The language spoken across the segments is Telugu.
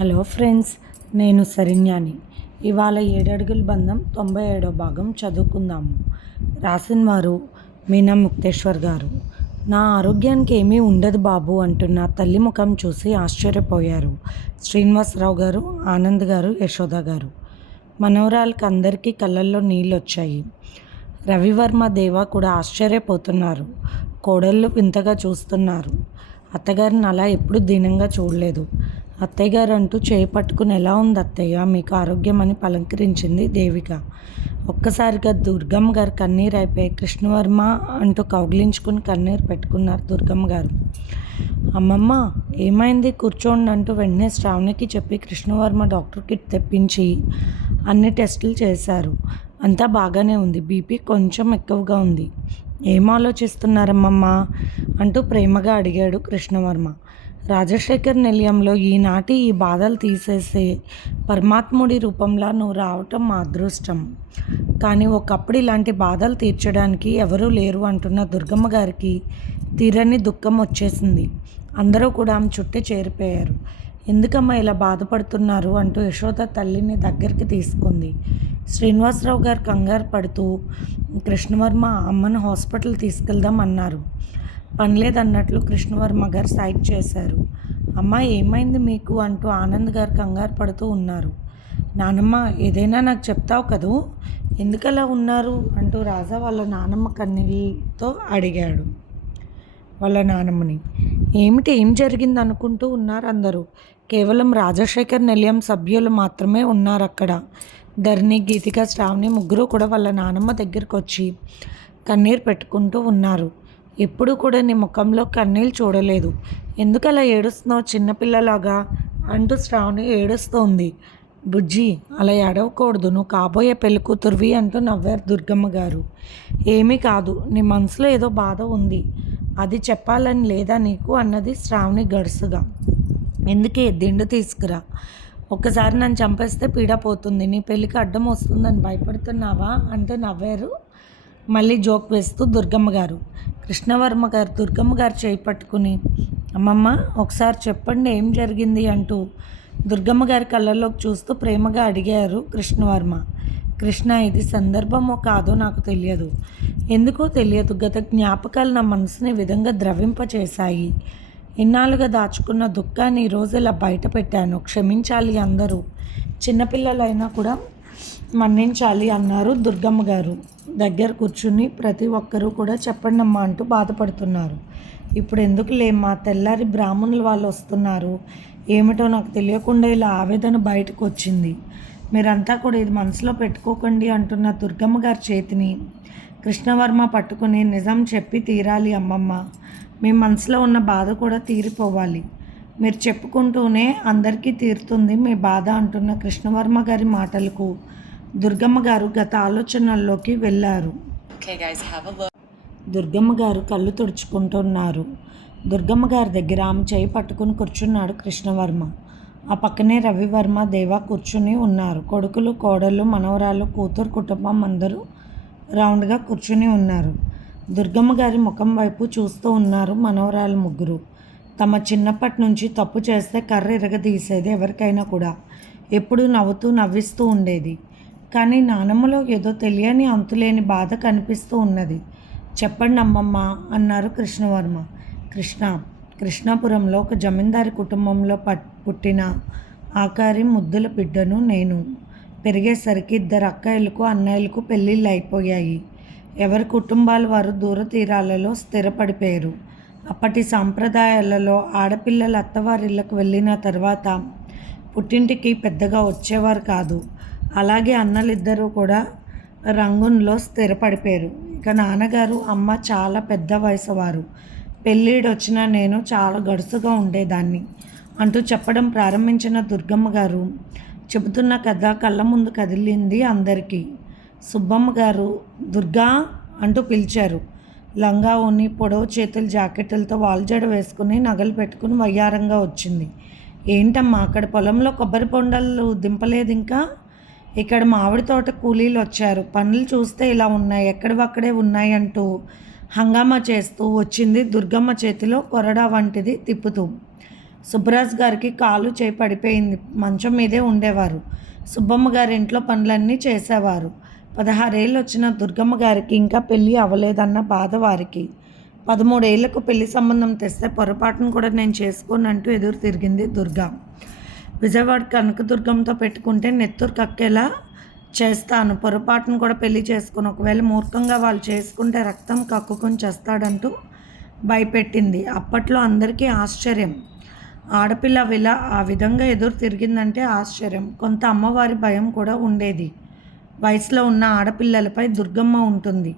హలో ఫ్రెండ్స్, నేను శరణ్యాని. ఇవాళ 7 అడుగుల బంధం 97వ భాగం చదువుకుందాము. రాసిన వారు మీనా ముక్తేశ్వర్ గారు. నా ఆరోగ్యానికి ఏమీ ఉండదు బాబు అంటున్న తల్లి ముఖం చూసి ఆశ్చర్యపోయారు శ్రీనివాసరావు గారు, ఆనంద్ గారు, యశోద గారు. మనవరాలకి అందరికీ కళ్ళల్లో నీళ్ళు వచ్చాయి. రవివర్మ, దేవా కూడా ఆశ్చర్యపోతున్నారు. కోడళ్ళు వింతగా చూస్తున్నారు. అత్తగారిని అలా ఎప్పుడు దీనంగా చూడలేదు. అత్తయ్య గారు అంటూ చేయి పట్టుకుని, ఎలా ఉంది అత్తయ్య, మీకు ఆరోగ్యం అని పలంకరించింది దేవిక. ఒక్కసారిగా దుర్గమ్మ గారు కన్నీరు అయిపోయి, కృష్ణవర్మ అంటూ కౌగిలించుకుని కన్నీరు పెట్టుకున్నారు దుర్గమ్మ గారు. అమ్మమ్మ ఏమైంది, కూర్చోండి అంటూ వెంటనే శ్రావణికి చెప్పి కృష్ణవర్మ డాక్టర్ కిట్ తెప్పించి అన్ని టెస్టులు చేశారు. అంతా బాగానే ఉంది. బీపీ కొంచెం ఎక్కువగా ఉంది. ఏం ఆలోచిస్తున్నారమ్మమ్మ అంటూ ప్రేమగా అడిగాడు కృష్ణవర్మ. రాజశేఖర్ నిలయంలో ఈనాటి ఈ బాధలు తీసేసే పరమాత్ముడి రూపంలో నువ్వు రావటం మా అదృష్టం. కానీ ఒకప్పుడు ఇలాంటి బాధలు తీర్చడానికి ఎవరూ లేరు అంటున్న దుర్గమ్మ గారికి తీరని దుఃఖం వచ్చేసింది. అందరూ కూడా ఆమె చుట్టూ చేరిపోయారు. ఎందుకమ్మా ఇలా బాధపడుతున్నారు అంటూ యశోద తల్లిని దగ్గరికి తీసుకుంది. శ్రీనివాసరావు గారు కంగారు పడుతూ కృష్ణవర్మ అమ్మను హాస్పిటల్ తీసుకెళ్దాం అన్నారు. పనిలేదన్నట్లు కృష్ణవర్మ గారు సైడ్ చేశారు. అమ్మ ఏమైంది మీకు అంటూ ఆనంద్ గారు కంగారు పడుతూ ఉన్నారు. నానమ్మ ఏదైనా నాకు చెప్తావు కదూ, ఎందుకలా ఉన్నారు అంటూ రాజా వాళ్ళ నానమ్మ కన్నీళ్ళతో అడిగాడు వాళ్ళ నానమ్మని. ఏం జరిగింది అనుకుంటూ ఉన్నారు అందరూ. కేవలం రాజశేఖర్ నిలయం సభ్యులు మాత్రమే ఉన్నారు అక్కడ. ధరణి, గీతిక, శ్రావణి ముగ్గురు కూడా వాళ్ళ నానమ్మ దగ్గరికి వచ్చి కన్నీరు పెట్టుకుంటూ ఉన్నారు. ఎప్పుడు కూడా నీ ముఖంలో కన్నీళ్ళు చూడలేదు, ఎందుకలా ఏడుస్తున్నావు చిన్నపిల్లలాగా అంటూ శ్రావణి ఏడుస్తోంది. బుజ్జి అలా ఏడవకూడదు, నువ్వు కాబోయే పెళ్లి కూతురువి అంటూ నవ్వారు దుర్గమ్మ గారు. ఏమీ కాదు, నీ మనసులో ఏదో బాధ ఉంది, అది చెప్పాలని లేదా నీకు అన్నది శ్రావణి గడుసుగా. ఎందుకే దిండు తీసుకురా, ఒక్కసారి నన్ను చంపేస్తే పీడ పోతుంది, నీ పెళ్ళికి అడ్డం వస్తుందని భయపడుతున్నావా అంటూ నవ్వారు మళ్ళీ జోక్ వేస్తూ దుర్గమ్మ గారు. కృష్ణవర్మ గారు దుర్గమ్మ గారు చేయి పట్టుకుని, అమ్మమ్మ ఒకసారి చెప్పండి ఏం జరిగింది అంటూ దుర్గమ్మ గారి కళ్ళల్లోకి చూస్తూ ప్రేమగా అడిగారు కృష్ణవర్మ. కృష్ణ, ఇది సందర్భమో కాదో నాకు తెలియదు, ఎందుకో తెలియదు, గత జ్ఞాపకాలు నా మనసుని విధంగా ద్రవింపచేశాయి. ఇన్నాళ్ళుగా దాచుకున్న దుఃఖాన్ని ఈరోజు ఇలా బయట పెట్టాను, క్షమించాలి, అందరూ చిన్నపిల్లలైనా కూడా మన్నించాలి అన్నారు దుర్గమ్మ గారు. దగ్గర కూర్చుని ప్రతి ఒక్కరూ కూడా చెప్పండమ్మా అంటూ బాధపడుతున్నారు. ఇప్పుడు ఎందుకు లేమ్మా, తెల్లారి బ్రాహ్మణులు వాళ్ళు వస్తున్నారు, ఏమిటో నాకు తెలియకుండా ఇలా ఆవేదన బయటకు వచ్చింది, మీరంతా కూడా ఇది మనసులో పెట్టుకోకండి అంటున్న దుర్గమ్మ గారి చేతిని కృష్ణవర్మ పట్టుకుని, నిజం చెప్పి తీరాలి అమ్మమ్మ, మీ మనసులో ఉన్న బాధ కూడా తీరిపోవాలి, మీరు చెప్పుకుంటూనే అందరికీ తీరుతుంది మీ బాధ అంటున్న కృష్ణవర్మ గారి మాటలకు దుర్గమ్మ గారు గత ఆలోచనల్లోకి వెళ్ళారు. దుర్గమ్మ గారు కళ్ళు తుడుచుకుంటున్నారు. దుర్గమ్మ గారి దగ్గర ఆమె చేయి పట్టుకుని కూర్చున్నాడు కృష్ణవర్మ. ఆ పక్కనే రవివర్మ, దేవా కూర్చుని ఉన్నారు. కొడుకులు, కోడళ్ళు, మనవరాలు, కూతురు కుటుంబం అందరూ రౌండ్గా కూర్చుని ఉన్నారు. దుర్గమ్మ గారి ముఖం వైపు చూస్తూ ఉన్నారు మనవరాలు ముగ్గురు. తమ చిన్నప్పటి నుంచి తప్పు చేస్తే కర్ర ఇరగదీసేది ఎవరికైనా కూడా, ఎప్పుడూ నవ్వుతూ నవ్విస్తూ ఉండేది. కానీ నానమ్మలో ఏదో తెలియని అంతులేని బాధ కనిపిస్తూ ఉన్నది. చెప్పండి అమ్మమ్మ అన్నారు కృష్ణవర్మ. కృష్ణాపురంలో ఒక జమీందారి కుటుంబంలో పుట్టిన ఆకారి ముద్దుల బిడ్డను నేను. పెరిగేసరికి 2 అక్కయ్యలకు, అన్నయ్యలకు పెళ్ళిళ్ళు అయిపోయాయి. ఎవరి కుటుంబాలు వారు దూర తీరాలలో స్థిరపడిపోయారు. అప్పటి సాంప్రదాయాలలో ఆడపిల్లలు అత్తవారిళ్ళకు వెళ్ళిన తర్వాత పుట్టింటికి పెద్దగా వచ్చేవారు కాదు. అలాగే అన్నలిద్దరూ కూడా రంగంలో స్థిరపడిపోయారు. ఇక నాన్నగారు, అమ్మ చాలా పెద్ద వయసు వారు. పెళ్ళిడొచ్చినా నేను చాలా గడుసుగా ఉండేదాన్ని అంటూ చెప్పడం ప్రారంభించిన దుర్గమ్మ గారు చెబుతున్న కథ కళ్ళ ముందు కదిలింది అందరికీ. సుబ్బమ్మ గారు దుర్గా అంటూ పిలిచారు. లంగా ఉని పొడవు చేతులు జాకెట్లతో వాల్జడ వేసుకుని నగలు పెట్టుకుని వయ్యారంగా వచ్చింది. ఏంటమ్మా అక్కడ పొలంలో కొబ్బరి బొండాలు దింపలేదు ఇంకా? ఇక్కడ మామిడి తోట కూలీలు వచ్చారు, పనులు చూస్తే ఇలా ఉన్నాయి, ఎక్కడివక్కడే ఉన్నాయి అంటూ హంగామా చేస్తూ వచ్చింది దుర్గమ్మ చేతిలో కొరడా వంటిది తిప్పుతూ. సుబ్బరాజు గారికి కాలు చేయి పడిపోయింది. మంచం మీదే ఉండేవారు. సుబ్బమ్మ గారి ఇంట్లో పనులన్నీ చేసేవారు. 16 ఏళ్ళు వచ్చిన దుర్గమ్మ గారికి ఇంకా పెళ్ళి అవ్వలేదన్న బాధ వారికి. 13 ఏళ్లకు పెళ్లి సంబంధం తెస్తే పొరపాటును కూడా నేను చేసుకోనంటూ ఎదురు తిరిగింది దుర్గా. విజయవాడ కనకదుర్గంతో పెట్టుకుంటే నెత్తురు కక్కేలా చేస్తాను, పొరపాటును కూడా పెళ్లి చేసుకుని, ఒకవేళ మూర్ఖంగా వాళ్ళు చేసుకుంటే రక్తం కక్కుకొని చేస్తాడంటూ భయపెట్టింది. అప్పట్లో అందరికీ ఆశ్చర్యం. ఆడపిల్ల ఆ విధంగా ఎదురు తిరిగిందంటే ఆశ్చర్యం. కొంత అమ్మవారి భయం కూడా ఉండేది. వయసులో ఉన్న ఆడపిల్లలపై దుర్గమ్మ ఉంటుంది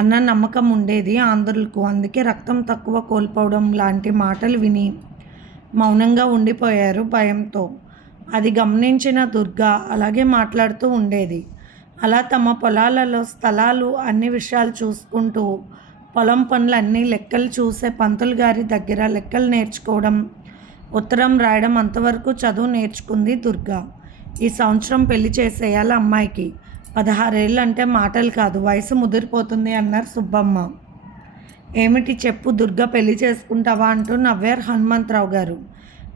అన్న నమ్మకం ఉండేది ఆంధ్రులకు. అందుకే రక్తం తక్కువ కోల్పోవడం లాంటి మాటలు విని మౌనంగా ఉండిపోయారు భయంతో. అది గమనించిన దుర్గా అలాగే మాట్లాడుతూ ఉండేది. అలా తమ పొలాలలో స్థలాలు అన్ని విషయాలు చూసుకుంటూ పొలం పనులు అన్నీ లెక్కలు చూసే పంతులు గారి దగ్గర లెక్కలు నేర్చుకోవడం, ఉత్తరం రాయడం అంతవరకు చదువు నేర్చుకుంది దుర్గా. ఈ సంవత్సరం పెళ్లి చేసేయాలి అమ్మాయికి. 16 ఏళ్ళు అంటే మాటలు కాదు, వయసు ముదిరిపోతుంది అన్నారు సుబ్బమ్మ. ఏమిటి చెప్పు దుర్గా, పెళ్లి చేసుకుంటావా అంటూ నవ్వారు హనుమంతరావు గారు.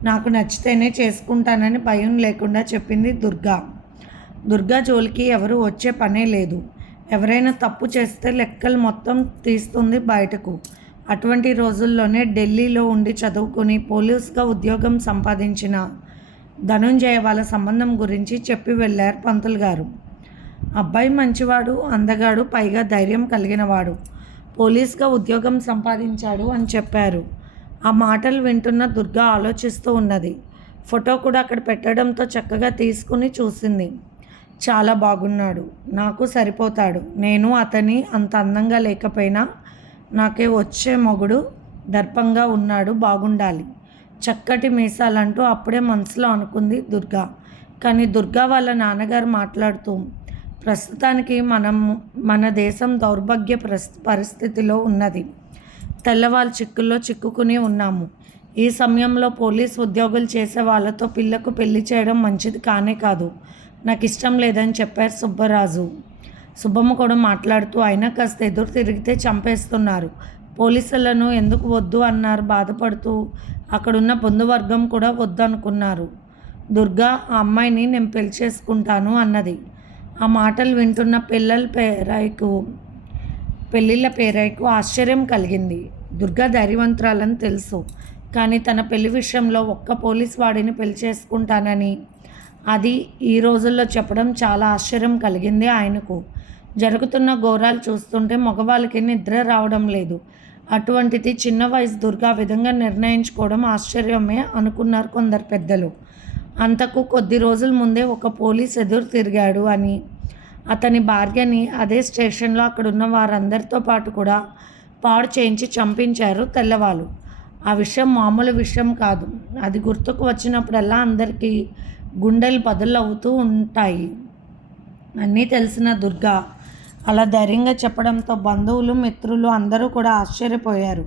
నాకు నచ్చితేనే చేసుకుంటానని భయం లేకుండా చెప్పింది దుర్గా. దుర్గా జోలికి ఎవరు వచ్చే పనే లేదు. ఎవరైనా తప్పు చేస్తే లెక్కలు మొత్తం తీస్తుంది బయటకు. అటువంటి రోజుల్లోనే ఢిల్లీలో ఉండి చదువుకుని పోలీసుగా ఉద్యోగం సంపాదించిన ధనుంజయ వాళ్ళ సంబంధం గురించి చెప్పి వెళ్ళారు పంతులు గారు. అబ్బాయి మంచివాడు, అందగాడు, పైగా ధైర్యం కలిగినవాడు, పోలీస్గా ఉద్యోగం సంపాదించాడు అని చెప్పారు. ఆ మాటలు వింటున్న దుర్గా ఆలోచిస్తూ ఉన్నది. ఫోటో కూడా అక్కడ పెట్టడంతో చక్కగా తీసుకుని చూసింది. చాలా బాగున్నాడు, నాకు సరిపోతాడు. నేను అతని అంత అందంగా లేకపోయినా నాకే వచ్చే మొగుడు దర్పంగా ఉన్నాడు, బాగుండాలి, చక్కటి మీసాలంటూ అప్పుడే మనసులో అనుకుంది దుర్గా. కానీ దుర్గా వాళ్ళ నాన్నగారు మాట్లాడుతూ, ప్రస్తుతానికి మన దేశం దౌర్భాగ్య పరిస్థితిలో ఉన్నది. తెల్లవాళ్ళ చిక్కుల్లో చిక్కుకుని ఉన్నాము. ఈ సమయంలో పోలీస్ ఉద్యోగులు చేసే వాళ్ళతో పిల్లకు పెళ్లి చేయడం మంచిది కానే కాదు. నాకు ఇష్టం లేదని చెప్పారు సుబ్బరాజు. సుబ్బమ్మ కూడా మాట్లాడుతూ, అయినా కాస్త ఎదురు తిరిగితే చంపేస్తున్నారు, పోలీసులను ఎందుకు వద్దు అన్నారు బాధపడుతూ. అక్కడున్న బంధువర్గం కూడా వద్దు అనుకున్నారు. దుర్గా ఆ అమ్మాయిని నేను పెళ్లి చేసుకుంటాను అన్నది. ఆ మాటలు వింటున్న పెళ్ళిళ్ళ పేరైకు ఆశ్చర్యం కలిగింది. దుర్గా ధైర్యవంతురాలని తెలుసు, కానీ తన పెళ్లి విషయంలో ఒక్క పోలీస్ వాడిని పెళ్లి చేసుకుంటానని అది ఈ రోజుల్లో చెప్పడం చాలా ఆశ్చర్యం కలిగింది ఆయనకు. జరుగుతున్న ఘోరాలు చూస్తుంటే మగవాళ్ళకి నిద్ర రావడం లేదు. అటువంటిది చిన్న వయసు దుర్గా విధంగా నిర్ణయించుకోవడం ఆశ్చర్యమే అనుకున్నారు కొందరు పెద్దలు. అంతకు కొద్ది రోజుల ముందే ఒక పోలీస్ ఎదురు తిరిగాడు అని, అతని భార్యని అదే స్టేషన్లో అక్కడున్న వారందరితో పాటు కూడా పాడు చేయించి చంపించారు తెల్లవాళ్ళు. ఆ విషయం మామూలు విషయం కాదు. అది గుర్తుకు వచ్చినప్పుడల్లా అందరికీ గుండెలు బదులవుతూ ఉంటాయి. అన్నీ తెలిసిన దుర్గా అలా ధైర్యంగా చెప్పడంతో బంధువులు, మిత్రులు అందరూ కూడా ఆశ్చర్యపోయారు.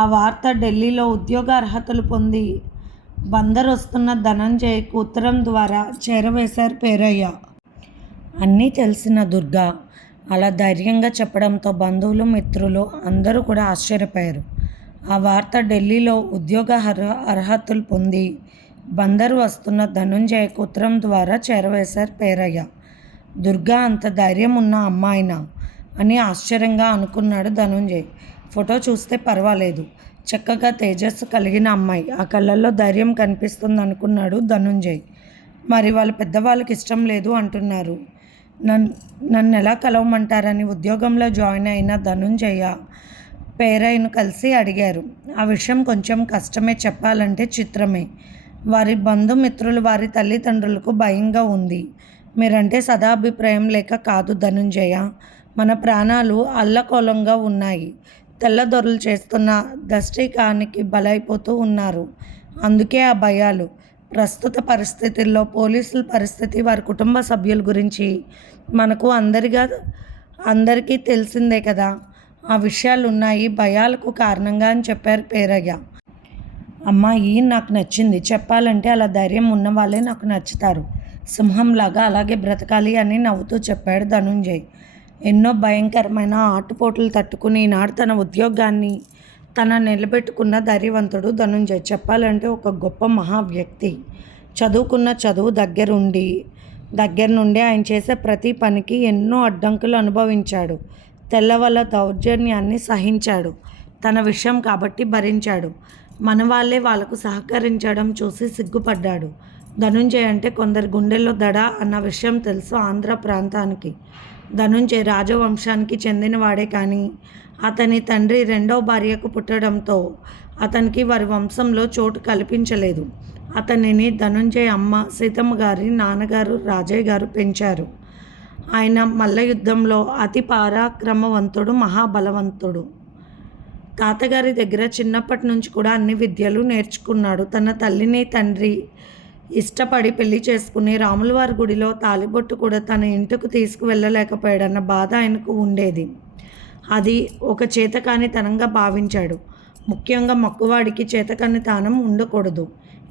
ఆ వార్త ఢిల్లీలో ఉద్యోగ అర్హతలు పొంది బందర్ వస్తున్న ధనంజయ్కు ఉత్తరం ద్వారా చేరవేశారు పేరయ్య. అన్నీ తెలిసిన దుర్గా అలా ధైర్యంగా చెప్పడంతో బంధువులు, మిత్రులు అందరూ కూడా ఆశ్చర్యపోయారు. ఆ వార్త ఢిల్లీలో ఉద్యోగ అర్హతలు పొంది బందరు వస్తున్న ధనుంజయకు ఉత్తరం ద్వారా చేరవేశారు పేరయ్య. దుర్గా అంత ధైర్యం ఉన్న అమ్మాయినా అని ఆశ్చర్యంగా అనుకున్నాడు ధనుంజయ్. ఫోటో చూస్తే పర్వాలేదు, చక్కగా తేజస్సు కలిగిన అమ్మాయి, ఆ కళ్ళల్లో ధైర్యం కనిపిస్తుంది అనుకున్నాడు ధనుంజయ్. మరి వాళ్ళ పెద్దవాళ్ళకి ఇష్టం లేదు అంటున్నారు, నన్ను ఎలా కలవమంటారని ఉద్యోగంలో జాయిన్ అయిన ధనుంజయ పేరయ్యను కలిసి అడిగారు. ఆ విషయం కొంచెం కష్టమే, చెప్పాలంటే చిత్రమే. వారి బంధుమిత్రులు, వారి తల్లిదండ్రులకు భయంగా ఉంది. మీరంటే సదాభిప్రాయం లేక కాదు ధనుంజయ, మన ప్రాణాలు అల్లకోలంగా ఉన్నాయి. తెల్లదొరలు చేస్తున్న దష్టికానికి బలైపోతూ ఉన్నారు. అందుకే ఆ భయాలు. ప్రస్తుత పరిస్థితుల్లో పోలీసుల పరిస్థితి, వారి కుటుంబ సభ్యుల గురించి మనకు అందరికీ తెలిసిందే కదా. ఆ విషయాలు ఉన్నాయి భయాలకు కారణంగా అని చెప్పారు పేరయ్య. అమ్మాయి నాకు నచ్చింది, చెప్పాలంటే అలా ధైర్యం ఉన్న వాళ్ళే నాకు నచ్చుతారు, సింహంలాగా అలాగే బ్రతకాలి అని నవ్వుతూ చెప్పాడు ధనుంజయ్. ఎన్నో భయంకరమైన ఆటుపోట్లు తట్టుకుని ఈనాడు తన ఉద్యోగాన్ని తన నిలబెట్టుకున్న ధైర్యవంతుడు ధనుంజయ్. చెప్పాలంటే ఒక గొప్ప మహా వ్యక్తి. చదువుకున్న చదువు దగ్గర నుండి ఆయన చేసే ప్రతి పనికి ఎన్నో అడ్డంకులు అనుభవించాడు. తెల్లవల దౌర్జన్యాన్ని సహించాడు. తన విషయం కాబట్టి భరించాడు. మన వాళ్ళే వాళ్ళకు సహకరించడం చూసి సిగ్గుపడ్డాడు. ధనుంజయ్ అంటే కొందరి గుండెల్లో దడ అన్న విషయం తెలుసు ఆంధ్ర ప్రాంతానికి. ధనుంజయ్ రాజవంశానికి చెందినవాడే కానీ అతని తండ్రి రెండవ భార్యకు పుట్టడంతో అతనికి వారి వంశంలో చోటు కల్పించలేదు. అతనిని ధనుంజయ్ అమ్మ సీతమ్మ గారి నాన్నగారు రాజయ్య గారు పెంచారు. ఆయన మల్ల యుద్ధంలో అతి పరాక్రమవంతుడు, మహాబలవంతుడు. తాతగారి దగ్గర చిన్నప్పటి నుంచి కూడా అన్ని విద్యలు నేర్చుకున్నాడు. తన తల్లిని తండ్రి ఇష్టపడి పెళ్లి చేసుకుని రాములవారి గుడిలో తాళిబొట్టు కూడా తన ఇంటికి తీసుకువెళ్ళలేకపోయాడన్న బాధ ఆయనకు ఉండేది. అది ఒక చేతకానితనంగా భావించాడు. ముఖ్యంగా మక్కువాడికి చేతకానితనం ఉండకూడదు.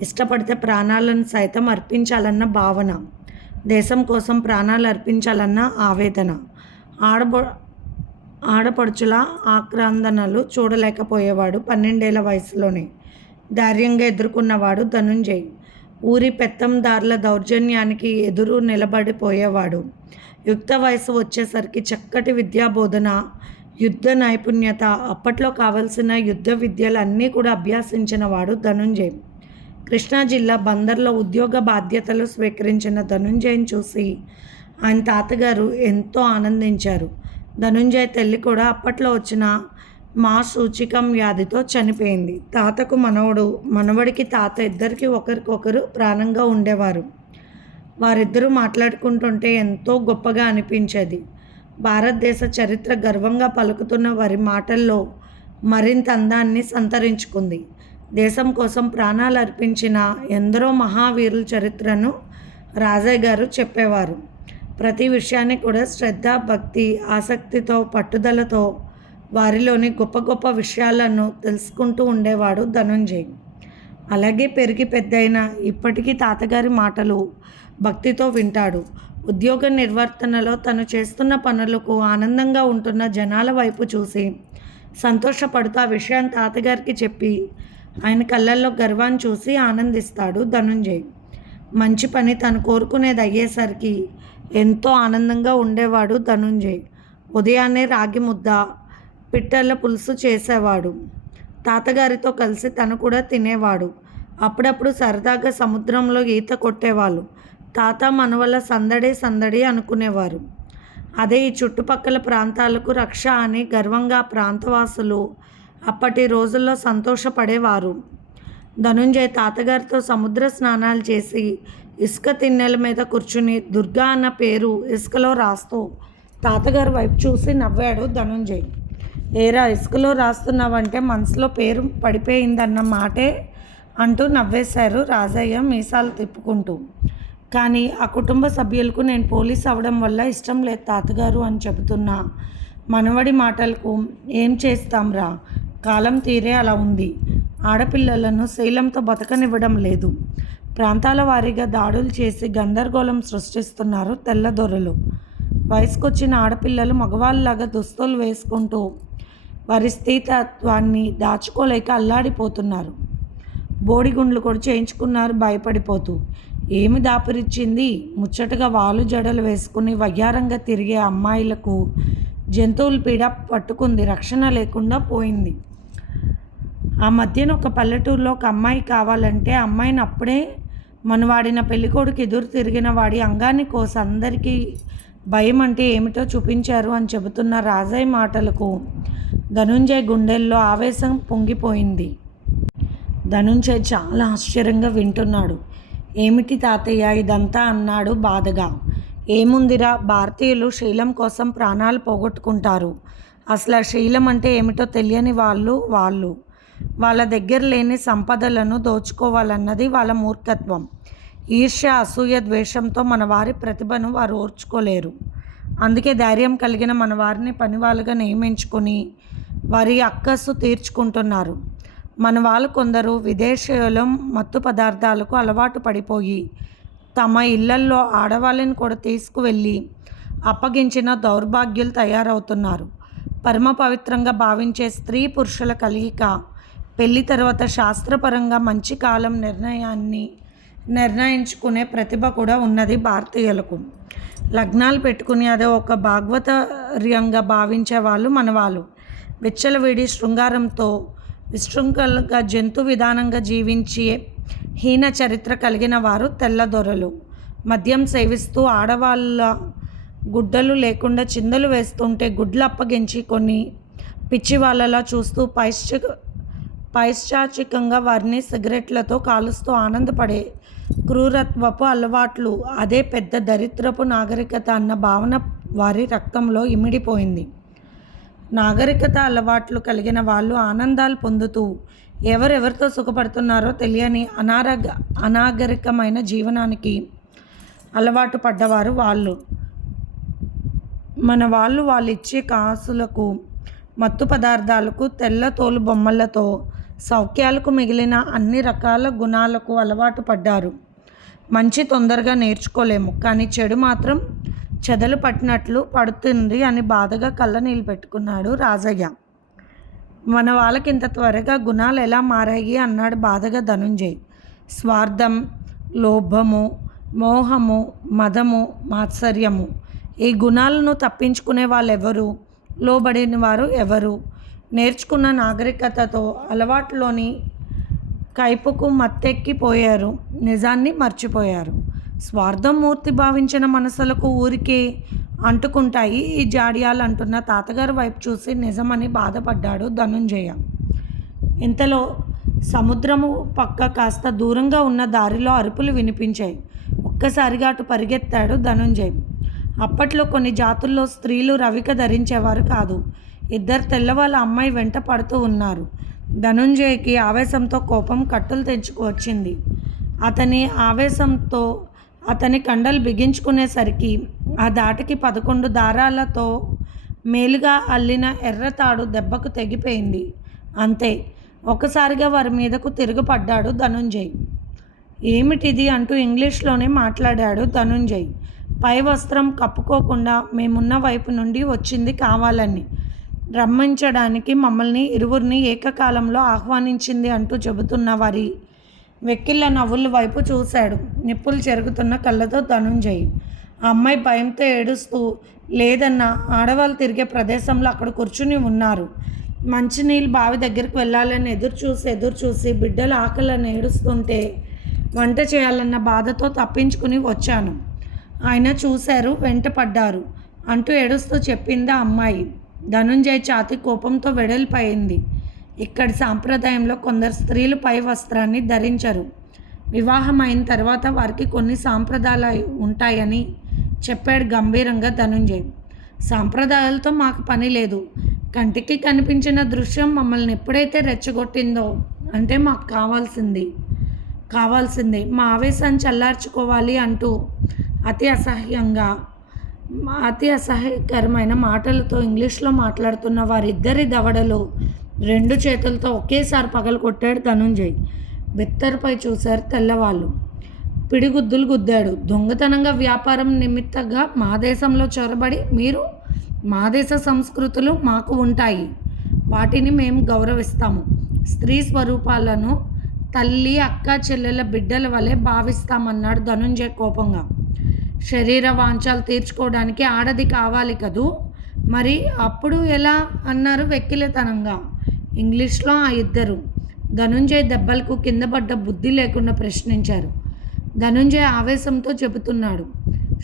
ఇష్టపడితే ప్రాణాలను సైతం అర్పించాలన్న భావన, దేశం కోసం ప్రాణాలు అర్పించాలన్న ఆవేదన. ఆడపడుచుల ఆక్రందనలు చూడలేకపోయేవాడు. 12 ఏళ్ల వయసులోనే ధైర్యంగా ఎదుర్కొన్నవాడు ధనుంజయ్. ఊరి పెత్తందారుల దౌర్జన్యానికి ఎదురు నిలబడిపోయేవాడు. యుక్త వయసు వచ్చేసరికి చక్కటి విద్యాబోధన, యుద్ధ నైపుణ్యత, అప్పట్లో కావలసిన యుద్ధ విద్యలన్నీ కూడా అభ్యసించిన వాడు ధనుంజయ్. కృష్ణా జిల్లా బందర్లో ఉద్యోగ బాధ్యతలు స్వీకరించిన ధనుంజయ్ని చూసి ఆయన తాతగారు ఎంతో ఆనందించారు. ధనుంజయ్ తల్లి కూడా అప్పట్లో వచ్చిన సూచికం వ్యాధితో చనిపోయింది. తాతకు మనవడికి తాత ఇద్దరికి ఒకరికొకరు ప్రాణంగా ఉండేవారు. వారిద్దరూ మాట్లాడుకుంటుంటే ఎంతో గొప్పగా అనిపించేది. భారతదేశ చరిత్ర గర్వంగా పలుకుతున్న వారి మాటల్లో మరింత అందాన్ని సంతరించుకుంది. దేశం కోసం ప్రాణాలు అర్పించిన ఎందరో మహావీరుల చరిత్రను రాజయ్య గారు చెప్పేవారు. ప్రతి విషయాన్ని కూడా శ్రద్ధ, భక్తి, ఆసక్తితో, పట్టుదలతో వారిలోని గొప్ప గొప్ప విషయాలను తెలుసుకుంటూ ఉండేవాడు ధనుంజయ్. అలాగే పెరిగి పెద్దయిన ఇప్పటికీ తాతగారి మాటలు భక్తితో వింటాడు. ఉద్యోగ నిర్వర్తనలో తను చేస్తున్న పనులకు ఆనందంగా ఉంటున్న జనాల వైపు చూసి సంతోషపడుతూ ఆ విషయాన్ని తాతగారికి చెప్పి ఆయన కళ్ళల్లో గర్వాన్ని చూసి ఆనందిస్తాడు ధనుంజయ్. మంచి పని తను కోరుకునేది అయ్యేసరికి ఎంతో ఆనందంగా ఉండేవాడు ధనుంజయ్. ఉదయాన్నే రాగి ముద్ద, పిట్టల పులుసు చేసేవాడు. తాతగారితో కలిసి తను కూడా తినేవాడు. అప్పుడప్పుడు సరదాగా సముద్రంలో ఈత కొట్టేవాళ్ళు. తాత మనవల సందడి అనుకునేవారు. అదే ఈ చుట్టుపక్కల ప్రాంతాలకు రక్ష అని గర్వంగా ప్రాంతవాసులు అప్పటి రోజుల్లో సంతోషపడేవారు. ధనుంజయ్ తాతగారితో సముద్ర స్నానాలు చేసి ఇసుక తిన్నెల మీద కూర్చుని దుర్గా అన్న పేరు ఇసుకలో రాస్తూ తాతగారి వైపు చూసి నవ్వాడు ధనుంజయ్. ఏరా ఇసుకలో రాస్తున్నావంటే మనసులో పేరు పడిపోయిందన్న మాటే అంటూ నవ్వేశారు రాజయ్య మీసాలు తిప్పుకుంటూ. కానీ ఆ కుటుంబ సభ్యులకు నేను పోలీస్ అవ్వడం వల్ల ఇష్టం లేదు తాతగారు అని చెబుతున్నా మనవడి మాటలకు ఏం చేస్తాంరా, కాలం తీరే అలా ఉంది. ఆడపిల్లలను శీలంతో బతకనివ్వడం లేదు. ప్రాంతాల వారీగా దాడులు చేసి గందరగోళం సృష్టిస్తున్నారు తెల్లదొరలు. వయసుకొచ్చిన ఆడపిల్లలు మగవాళ్ళలాగా దుస్తులు వేసుకుంటూ వారి స్థితత్వాన్ని దాచుకోలేక అల్లాడిపోతున్నారు. బోడిగుండ్లు కూడా చేయించుకున్నారు భయపడిపోతూ. ఏమి దాపురిచ్చింది? ముచ్చటగా వాలు జడలు వేసుకుని వయ్యారంగా తిరిగే అమ్మాయిలకు జంతువుల పీడ పట్టుకుంది. రక్షణ లేకుండా పోయింది. ఆ మధ్యన ఒక పల్లెటూరులో ఒక అమ్మాయి కావాలంటే అమ్మాయిని అప్పుడే మనవాడిన పెళ్ళికొడుకు ఎదురు తిరిగిన వాడి అంగాన్ని కోసి అందరికీ భయం అంటే ఏమిటో చూపించారు అని చెబుతున్న రాజయ్య మాటలకు ధనుంజయ్ గుండెల్లో ఆవేశం పొంగిపోయింది. ధనుంజయ్ చాలా ఆశ్చర్యంగా వింటున్నాడు. ఏమిటి తాతయ్య ఇదంతా అన్నాడు బాధగా. ఏముందిరా, భారతీయులు శీలం కోసం ప్రాణాలు పోగొట్టుకుంటారు. అసలు ఆ శీలం అంటే ఏమిటో తెలియని వాళ్ళ దగ్గర లేని సంపదలను దోచుకోవాలన్నది వాళ్ళ మూర్ఖత్వం. ఈర్ష్య, అసూయ, ద్వేషంతో మన వారి ప్రతిభను వారు ఓర్చుకోలేరు. అందుకే ధైర్యం కలిగిన మన వారిని పనివాళ్ళుగా నియమించుకొని వారి అక్కసు తీర్చుకుంటున్నారు. మన వాళ్ళు కొందరు విదేశీయుల మత్తు పదార్థాలకు అలవాటు పడిపోయి తమ ఇళ్లల్లో ఆడవాళ్ళని కూడా తీసుకువెళ్ళి అప్పగించిన దౌర్భాగ్యులు తయారవుతున్నారు. పరమ పవిత్రంగా భావించే స్త్రీ పురుషుల కలయిక. పెళ్లి తర్వాత శాస్త్రపరంగా మంచి కాలం నిర్ణయించుకునే ప్రతిభ కూడా ఉన్నది భారతీయులకు. లగ్నాలు పెట్టుకుని అదే ఒక భాగవతర్యంగా భావించే వాళ్ళు మనవాళ్ళు. విచ్చలవిడి శృంగారంతో విశృంఖలంగా జంతు విధానంగా జీవించే హీన చరిత్ర కలిగిన వారు తెల్లదొరలు. మద్యం సేవిస్తూ ఆడవాళ్ళ గుడ్డలు లేకుండా చిందలు వేస్తుంటే గుడ్లు అప్పగించి కొన్ని పిచ్చి వాళ్ళలా చూస్తూ పైశాచికంగా వారిని సిగరెట్లతో కాలుస్తూ ఆనందపడే క్రూరత్వపు అలవాట్లు, అదే పెద్ద దరిద్రపు నాగరికత అన్న భావన వారి రక్తంలో ఇమిడిపోయింది. నాగరికత అలవాట్లు కలిగిన వాళ్ళు ఆనందాలు పొందుతూ ఎవరెవరితో సుఖపడుతున్నారో తెలియని అనాగరికమైన జీవనానికి అలవాటు పడ్డవారు వాళ్ళు. మన వాళ్ళు ఇచ్చే కాసులకు, మత్తు పదార్థాలకు, తెల్ల తోలు బొమ్మలతో సౌఖ్యాలకు మిగిలిన అన్ని రకాల గుణాలకు అలవాటు పడ్డారు. మంచి తొందరగా నేర్చుకోలేము, కానీ చెడు మాత్రం చెదలు పట్టినట్లు పడుతుంది అని బాధగా కళ్ళనీళ్ళు పెట్టుకున్నాడు రాజయ్య. మన వాళ్ళకి ఇంత త్వరగా గుణాలు ఎలా మారాయి అన్నాడు బాధగా ధనుంజయ్. స్వార్థం, లోభము, మోహము, మదము, మాత్సర్యము, ఈ గుణాలను తప్పించుకునే వాళ్ళు ఎవరు? లోబడిన వారు ఎవరు? నేర్చుకున్న నాగరికతతో అలవాట్లోని కైపుకు మత్తెక్కిపోయారు, నిజాన్ని మర్చిపోయారు. స్వార్థం మూర్తి భావించిన మనసులకు ఊరికే అంటుకుంటాయి ఈ జాడ్యాలు అంటున్న తాతగారి వైపు చూసి నిజమని బాధపడ్డాడు ధనుంజయ. ఇంతలో సముద్రము పక్క కాస్త దూరంగా ఉన్న దారిలో అరుపులు వినిపించాయి. ఒక్కసారిగా అటు పరిగెత్తాడు ధనుంజయ్. అప్పట్లో కొన్ని జాతుల్లో స్త్రీలు రవిక ధరించేవారు కాదు. ఇద్దరు తెల్లవాళ్ళ అమ్మాయి వెంట పడుతూ ఉన్నారు. ధనుంజయ్కి ఆవేశంతో కోపం కట్టులు తెంచుకువచ్చింది. అతని ఆవేశంతో అతని కండలు బిగించుకునేసరికి ఆ దాటికి 11 దారాలతో మేలుగా అల్లిన ఎర్రతాడు దెబ్బకు తెగిపోయింది. అంతే, ఒకసారిగా వారి మీదకు తిరుగుపడ్డాడు ధనుంజయ్. ఏమిటిది అంటూ ఇంగ్లీష్లోనే మాట్లాడాడు ధనుంజయ్. పై వస్త్రం కప్పుకోకుండా మేమున్న వైపు నుండి వచ్చింది కావాలని రమ్మించడానికి మమ్మల్ని ఇరువురిని ఏకకాలంలో ఆహ్వానించింది అంటూ చెబుతున్న వారి వెక్కిళ్ళ నవ్వుల వైపు చూశాడు నిప్పులు చెరుగుతున్న కళ్ళతో ధనుంజయ్. ఆ అమ్మాయి భయంతో ఏడుస్తూ లేదన్నా, ఆడవాళ్ళు తిరిగే ప్రదేశంలో అక్కడ కూర్చుని ఉన్నారు. మంచినీళ్ళు బావి దగ్గరికి వెళ్ళాలని ఎదురు చూసి బిడ్డల ఆకలిని ఏడుస్తుంటే వంట చేయాలన్న బాధతో తప్పించుకుని వచ్చాను. ఆయన చూశారు, వెంట పడ్డారు అంటూ ఏడుస్తూ చెప్పింది ఆ అమ్మాయి. ధనుంజయ్ ఛాతీ కోపంతో వెడల్పోయింది. ఇక్కడి సాంప్రదాయంలో కొందరు స్త్రీలు పై వస్త్రాన్ని ధరించరు. వివాహం అయిన తర్వాత వారికి కొన్ని సాంప్రదాయాలు ఉంటాయని చెప్పాడు గంభీరంగా ధనుంజయ్. సాంప్రదాయాలతో మాకు పని లేదు. కంటికి కనిపించిన దృశ్యం మమ్మల్ని ఎప్పుడైతే రెచ్చగొట్టిందో అంటే మాకు కావాల్సిందే మా ఆవేశాన్ని చల్లార్చుకోవాలి అంటూ అతి అసహ్యకరమైన మాటలతో ఇంగ్లీష్లో మాట్లాడుతున్న వారిద్దరి దవడలు 2 చేతులతో ఒకేసారి పగలగొట్టాడు ధనుంజయ్. బెత్తరపై చూశారు తెల్లవాళ్ళు. పిడిగుద్దులు గుద్దాడు. దొంగతనంగా వ్యాపారం నిమిత్తంగా మా దేశంలో చొరబడి మీరు మా దేశ సంస్కృతులు మాకు ఉంటాయి, వాటిని మేము గౌరవిస్తాము. స్త్రీ స్వరూపాలను తల్లి, అక్క, చెల్లెల బిడ్డల వలె భావిస్తామన్నాడు ధనుంజయ్ కోపంగా. శరీర వాంఛాలు తీర్చుకోవడానికి ఆడది కావాలి కదూ, మరి అప్పుడు ఎలా అన్నారు వెక్కిలితనంగా. ఇంగ్లీష్లో ఆ ఇద్దరు. ధనుంజయ్ దెబ్బలకు కింద పడ్డ బుద్ధి లేకుండా ప్రశ్నించారు. ధనుంజయ్ ఆవేశంతో చెబుతున్నాడు.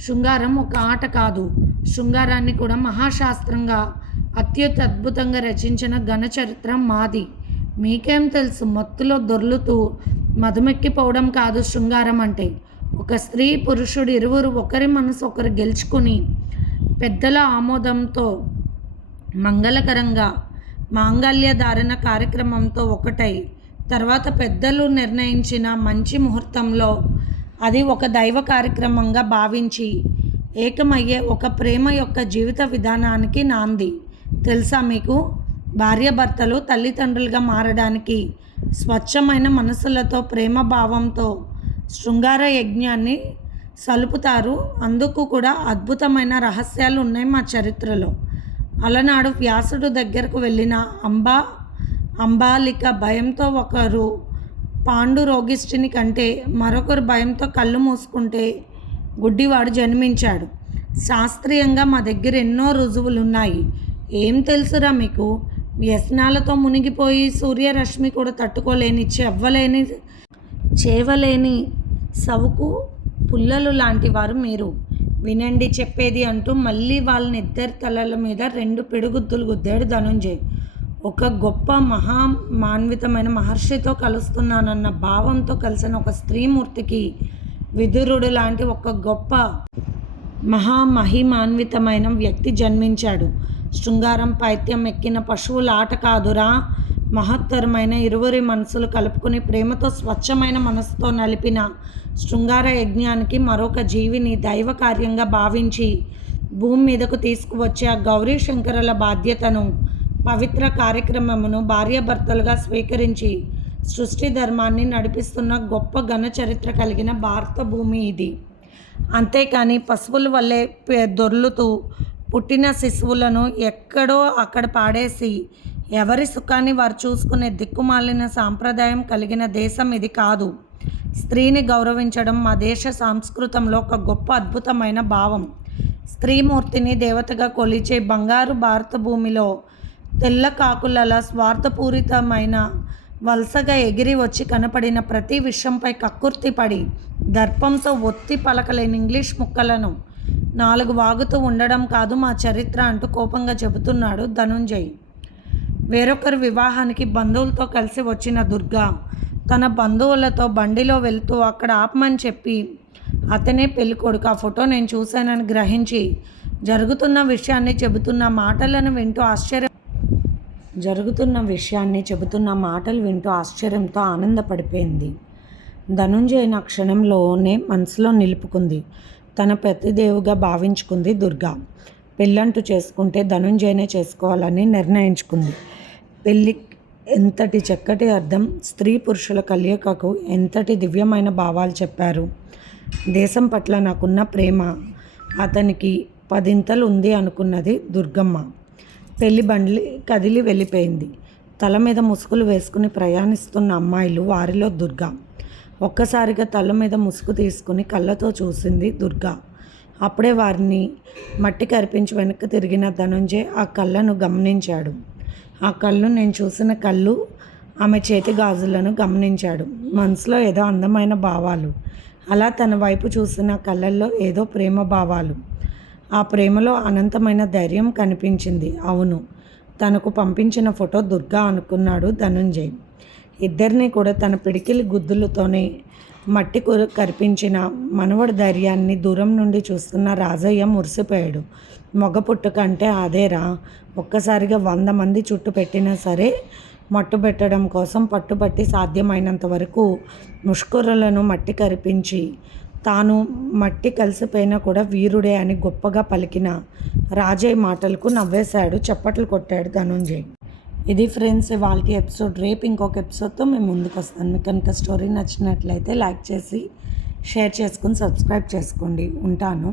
శృంగారం ఒక ఆట కాదు, శృంగారాన్ని కూడా మహాశాస్త్రంగా అత్యద్భుతంగా రచించిన ఘనచరిత్ర మాది. మీకేం తెలుసు? మత్తులో దొర్లుతూ మధుమెక్కిపోవడం కాదు శృంగారం అంటే. ఒక స్త్రీ పురుషుడు ఇరువురు ఒకరి మనసు ఒకరు గెలుచుకుని పెద్దల ఆమోదంతో మంగళకరంగా మాంగళ్య ధారణ కార్యక్రమంతో ఒకటై తర్వాత పెద్దలు నిర్ణయించిన మంచి ముహూర్తంలో అది ఒక దైవ కార్యక్రమంగా భావించి ఏకమయ్యే ఒక ప్రేమ యొక్క జీవిత విధానానికి నాంది. తెలుసా మీకు? భార్యాభర్తలు తల్లిదండ్రులుగా మారడానికి స్వచ్ఛమైన మనసులతో ప్రేమ భావంతో శృంగార యజ్ఞాన్ని సలుపుతారు. అందుకు కూడా అద్భుతమైన రహస్యాలు ఉన్నాయి మా చరిత్రలో. అలనాడు వ్యాసుడు దగ్గరకు వెళ్ళిన అంబాలిక భయంతో ఒకరు పాండు రోగిష్ఠిని కంటే మరొకరు భయంతో కళ్ళు మూసుకుంటే గుడ్డివాడు జన్మించాడు. శాస్త్రీయంగా మా దగ్గర ఎన్నో రుజువులున్నాయి. ఏం తెలుసురా మీకు? వ్యసనాలతో మునిగిపోయి సూర్యరశ్మి కూడా తట్టుకోలేని చేవలేని సవుకు పుల్లలు లాంటి వారు మీరు. వినండి చెప్పేది అంటూ మళ్ళీ వాళ్ళని ఇద్దరి తలల మీద 2 పిడుగుద్దులు గుద్దాడు ధనుంజయ్. ఒక గొప్ప మహామాన్వితమైన మహర్షితో కలుస్తున్నానన్న భావంతో కలిసిన ఒక స్త్రీమూర్తికి విదురుడు లాంటి ఒక గొప్ప మహామహిమాన్వితమైన వ్యక్తి జన్మించాడు. శృంగారం పైత్యం ఎక్కిన పశువుల ఆట కాదురా, మహత్తరమైన ఇరువురి మనసులు కలుపుకుని ప్రేమతో స్వచ్ఛమైన మనసుతో నలిపిన శృంగార యజ్ఞానికి మరొక జీవిని దైవ కార్యంగా భావించి భూమి మీదకు తీసుకువచ్చే ఆ గౌరీ శంకరుల బాధ్యతను, పవిత్ర కార్యక్రమమును భార్యాభర్తలుగా స్వీకరించి సృష్టి ధర్మాన్ని నడిపిస్తున్న గొప్ప ఘన చరిత్ర కలిగిన భారత భూమి ఇది. అంతేకాని పశువుల వల్లే దొర్లుతూ పుట్టిన శిశువులను ఎక్కడో అక్కడ పాడేసి ఎవరి సుఖాన్ని వారు చూసుకునే దిక్కుమాలిన సాంప్రదాయం కలిగిన దేశం ఇది కాదు. స్త్రీని గౌరవించడం మా దేశ సంస్కృతంలో ఒక గొప్ప అద్భుతమైన భావం. స్త్రీమూర్తిని దేవతగా కొలిచే బంగారు భారత భూమిలో తెల్ల కాకులలా స్వార్థపూరితమైన వలసగా ఎగిరి వచ్చి కనపడిన ప్రతి విషయంపై కక్కుర్తిపడి దర్పంతో ఒత్తి పలకలేని ఇంగ్లీష్ ముక్కలను 4 వాగుతూ ఉండడం కాదు మా చరిత్ర అంటూ కోపంగా చెబుతున్నాడు ధనుంజయ్. వేరొకరి వివాహానికి బంధువులతో కలిసి వచ్చిన దుర్గా తన బంధువులతో బండిలో వెళ్తూ అక్కడ ఆపమని చెప్పి అతనే పెళ్ళికొడుకు, ఆ ఫోటో నేను చూశానని గ్రహించి జరుగుతున్న విషయాన్ని చెబుతున్న మాటలు వింటూ ఆశ్చర్యంతో ఆనందపడిపోయింది. ధనుంజయ్ ఆ క్షణంలోనే మనసులో నిలుపుకుంది. తన ప్రతిదేవుగా భావించుకుంది దుర్గా. పెళ్ళంటూ చేసుకుంటే ధనుంజయనే చేసుకోవాలని నిర్ణయించుకుంది. పెళ్ళి ఎంతటి చక్కటి అర్థం, స్త్రీ పురుషుల కలయికకు ఎంతటి దివ్యమైన భావాలు చెప్పారు. దేశం పట్ల నాకున్న ప్రేమ అతనికి 10 ఉంది అనుకున్నది దుర్గమ్మ. పెళ్లి బండ్లి కదిలి వెళ్ళిపోయింది. తల మీద ముసుగులు వేసుకుని ప్రయాణిస్తున్న అమ్మాయిలు, వారిలో దుర్గా. ఒక్కసారిగా తల మీద ముసుగు తీసుకుని కళ్ళతో చూసింది దుర్గా. అప్పుడే వారిని మట్టి కరిపించి వెనక్కి తిరిగిన ధనుంజయ్ ఆ కళ్ళను గమనించాడు. ఆ కళ్ళు నేను చూసిన కళ్ళు, ఆమె చేతి గాజులను గమనించాడు. మనసులో ఏదో అందమైన భావాలు. అలా తన వైపు చూసిన కళ్ళల్లో ఏదో ప్రేమ భావాలు. ఆ ప్రేమలో అనంతమైన ధైర్యం కనిపించింది. అవును, తనకు పంపించిన ఫోటో దుర్గా అనుకున్నాడు ధనుంజయ్. ఇద్దరినీ కూడా తన పిడికిలి గుద్దులతోనే మట్టి కరిపించిన మనవడి ధైర్యాన్ని దూరం నుండి చూస్తున్న రాజయ్య మురిసిపోయాడు. మొగ పుట్టుక అంటే అదేరా, ఒక్కసారిగా 100 మంది చుట్టు పెట్టినా సరే మట్టుబెట్టడం కోసం పట్టుబట్టి సాధ్యమైనంత వరకు ముష్కరులను మట్టి కరిపించి తాను మట్టి కలిసిపోయినా కూడా వీరుడే అని గొప్పగా పలికిన రాజయ్య మాటలకు నవ్వేశాడు, చప్పట్లు కొట్టాడు ధనుంజయ్. ఇది ఫ్రెండ్స్ వాళ్ళకి ఎపిసోడ్. రేపు ఇంకొక ఎపిసోడ్తో మేము ముందుకు వస్తాను. మీకు కనుక స్టోరీ నచ్చినట్లయితే లైక్ చేసి షేర్ చేసుకుని సబ్స్క్రైబ్ చేసుకోండి. ఉంటాను.